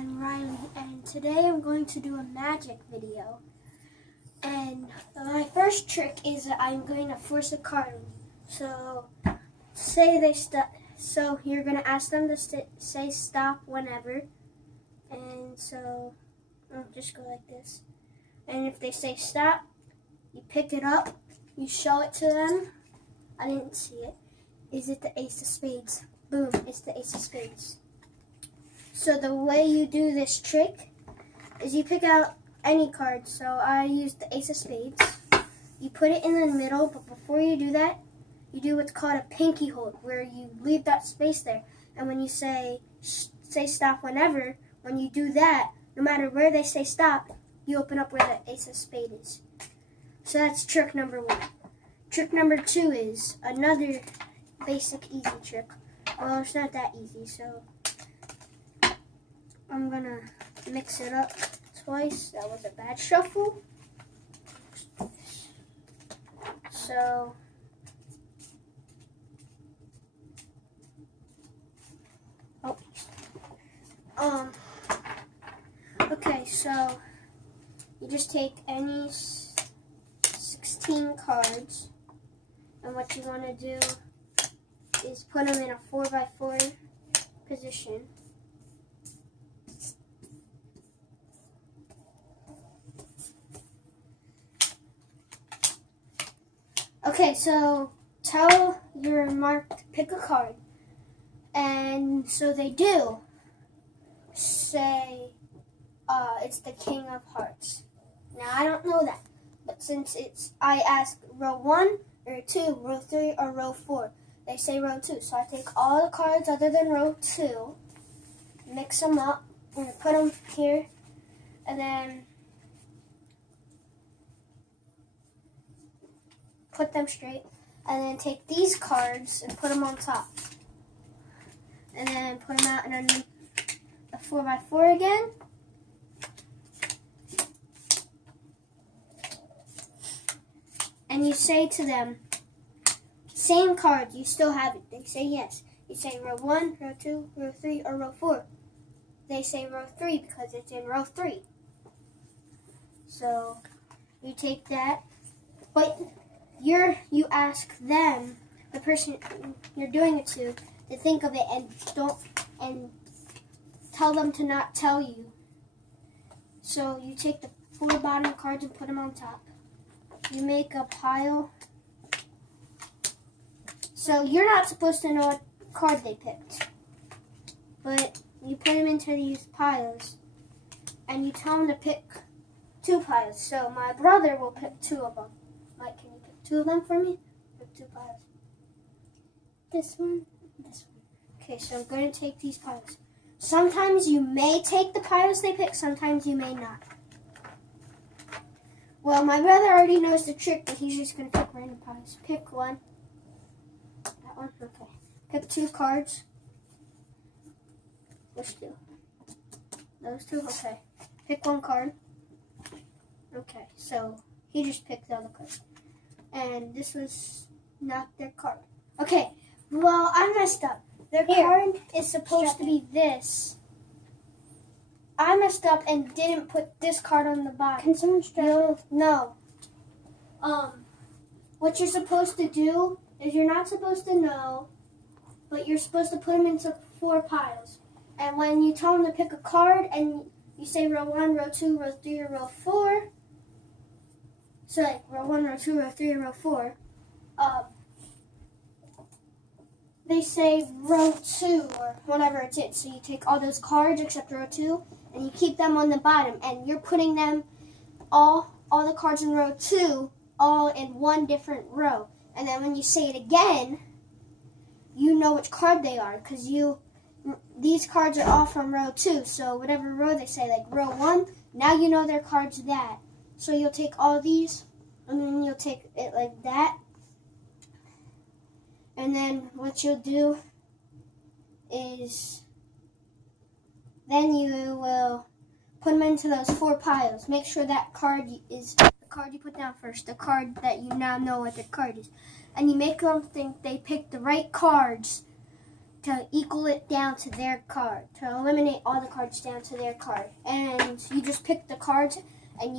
and Riley, and today I'm going to do a magic video. And my first trick is that I'm going to force a card on you. So say they stop. So you're going to ask them to say stop whenever. And so I'll just go like this. And if they say stop, you pick it up, you show it to them. I didn't see it. Is it the Ace of Spades? Boom, it's the Ace of Spades. So the way you do this trick is you pick out any card. So I used the Ace of Spades. You put it in the middle, but before you do that, you do what's called a pinky hold, where you leave that space there. And when you say stop whenever, when you do that, no matter where they say stop, you open up where the Ace of Spades is. So that's trick number 1. Trick number 2 is another basic easy trick. Well, it's not that easy, so I'm gonna mix it up twice. That was a bad shuffle. So okay, so you just take any 16 cards, and what you want to do is put them in a 4x4 position. Okay, so tell your mark to pick a card, and so they do. Say it's the King of Hearts. Now I don't know that, but since I ask row 1 or 2, row 3 or row 4, they say row 2. So I take all the cards other than row 2, mix them up, and put them here, and then put them straight, and then take these cards and put them on top, and then put them out underneath a 4x4 again. And you say to them, same card, you still have it. They say yes. You say row 1, row 2, row 3, or row 4. They say row 3 because it's in row 3. So you take that, but you ask them, the person you're doing it to think of it and tell them to not tell you. So you take the 4 bottom cards and put them on top. You make a pile. So you're not supposed to know what card they picked, but you put them into these piles, and you tell them to pick 2 piles. So my brother will pick 2 of them. Mike, can you pick 2 of them for me? Pick 2 piles. This one, this one. Okay, so I'm going to take these piles. Sometimes you may take the piles they pick, sometimes you may not. Well, my brother already knows the trick, but he's just going to pick random piles. Pick 1. That one? Okay. Pick 2 cards. Which 2? Those 2? Okay. Pick 1 card. Okay, so he just picked the other card. And this was not their card. Okay, well, I messed up. Their card is supposed to be this. I messed up and didn't put this card on the bottom. Can someone strap? No. What you're supposed to do is you're not supposed to know, but you're supposed to put them into 4 piles. And when you tell them to pick a card and you say row 1, row 2, row 3, or row 4, so like row 1, row 2, row 3, or row 4, they say row 2 or whatever it's in. So you take all those cards except row 2 and you keep them on the bottom, and you're putting them all the cards in row 2 all in one different row. And then when you say it again, you know which card they are, because these cards are all from row 2. So whatever row they say, like row 1, now you know their card's that. So you'll take all these, and then you'll take it like that. And then what you'll do is then you will put them into those 4 piles. Make sure that card is the card you put down first, the card that you now know what the card is. And you make them think they picked the right cards to equal it down to their card, to eliminate all the cards down to their card. And you just pick the cards, and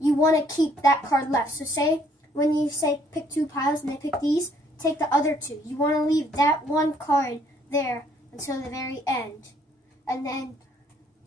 you want to keep that card left. So say, when you say pick 2 piles and they pick these, take the other 2. You want to leave that one card there until the very end. And then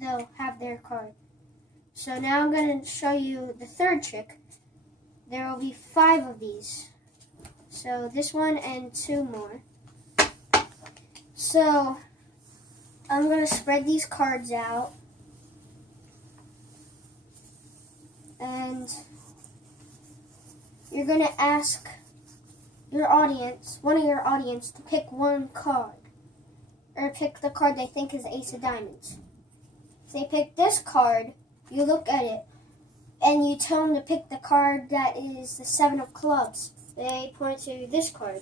they'll have their card. So now I'm going to show you the third trick. There will be 5 of these. So this one and 2 more. So I'm going to spread these cards out. And you're going to ask your audience, one of your audience, to pick one card. Or pick the card they think is Ace of Diamonds. If they pick this card, you look at it, and you tell them to pick the card that is the 7 of Clubs. They point to this card.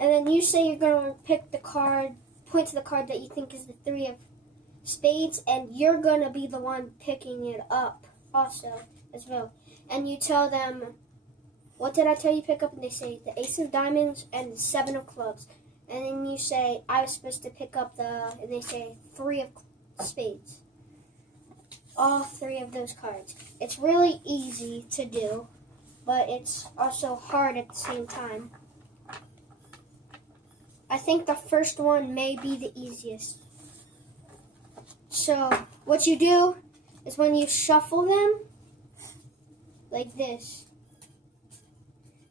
And then you say you're going to pick the card, point to the card that you think is the 3 of Spades, and you're going to be the one picking it up also as well. And you tell them, what did I tell you to pick up? And they say the Ace of Diamonds and the 7 of Clubs. And then you say, I was supposed to pick up and they say 3 of Spades. All 3 of those cards. It's really easy to do, but it's also hard at the same time. I think the first one may be the easiest. So what you do is when you shuffle them, like this,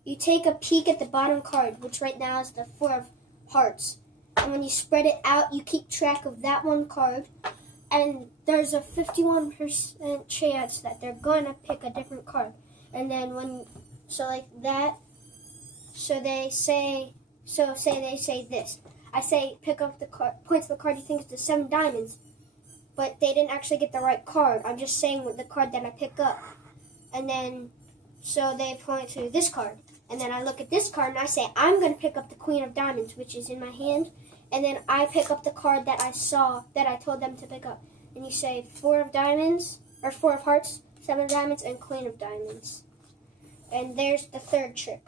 you take a peek at the bottom card, which right now is the 4 of Hearts. And when you spread it out, you keep track of that one card. And there's a 51% chance that they're going to pick a different card. And then say they say this. I say pick up the card, point to the card you think is the 7 diamonds, but they didn't actually get the right card. I'm just saying with the card that I pick up. And then, so they point to this card. And then I look at this card and I say, I'm going to pick up the Queen of Diamonds, which is in my hand. And then I pick up the card that I saw, that I told them to pick up. And you say 4 of Diamonds, or 4 of Hearts, 7 of Diamonds, and Queen of Diamonds. And there's the third trick.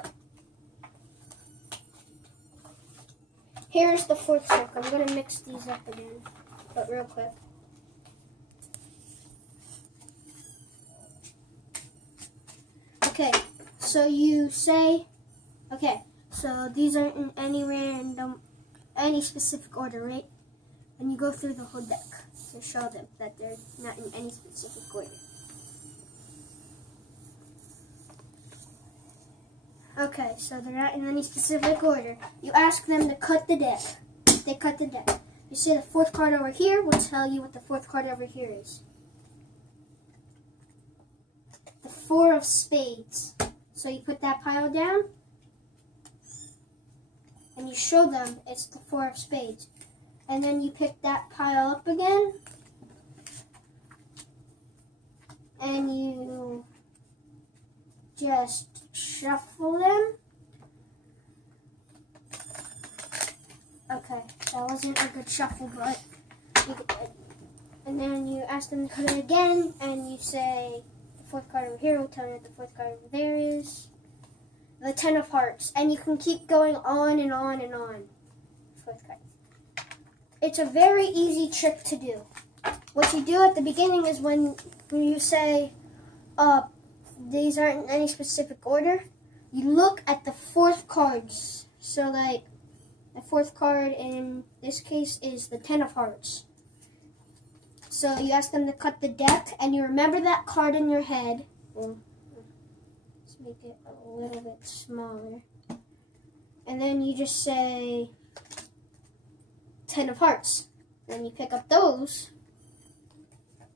Here's the fourth trick. I'm going to mix these up again, but real quick. Okay, so you say, okay, so these aren't in any specific order, right? And you go through the whole deck to show them that they're not in any specific order. Okay, so they're not in any specific order. You ask them to cut the deck. They cut the deck. You say the 4th card over here will tell you what the 4th card over here is. The 4 of Spades. So you put that pile down, and you show them it's the 4 of Spades. And then you pick that pile up again, and you just shuffle them. Okay, that wasn't a good shuffle, but you could. And then you ask them to cut it again, and you say the 4th card over here will tell you what the 4th card over there is. The 10 of Hearts, and you can keep going on and on and on. 4th card. It's a very easy trick to do. What you do at the beginning is when you say, these aren't in any specific order, you look at the 4th cards. So like, the 4th card in this case is the 10 of Hearts. So you ask them to cut the deck, and you remember that card in your head. Well, let's make it a little bit smaller. And then you just say 10 of Hearts. Then you pick up those.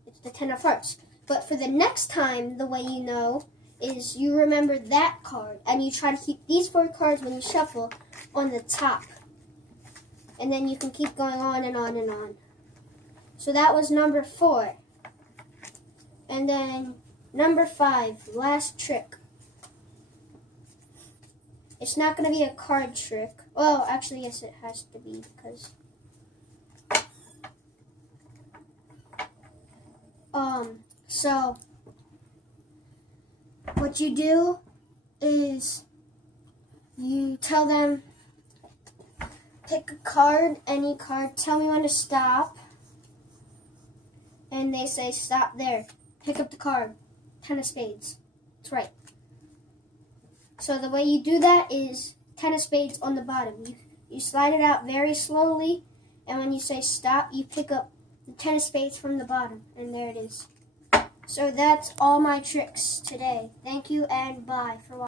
It's the 10 of Hearts. But for the next time, the way you know is you remember that card, and you try to keep these 4 cards when you shuffle on the top. And then you can keep going on and on and on. So that was number 4. And then number 5, last trick. It's not going to be a card trick. Well, actually, yes, it has to be, because so what you do is you tell them, pick a card, any card, tell me when to stop. And they say stop there. Pick up the card. 10 of spades. That's right. So the way you do that is 10 of spades on the bottom. You slide it out very slowly, and when you say stop, you pick up the 10 of spades from the bottom, and there it is. So that's all my tricks today. Thank you and bye for watching.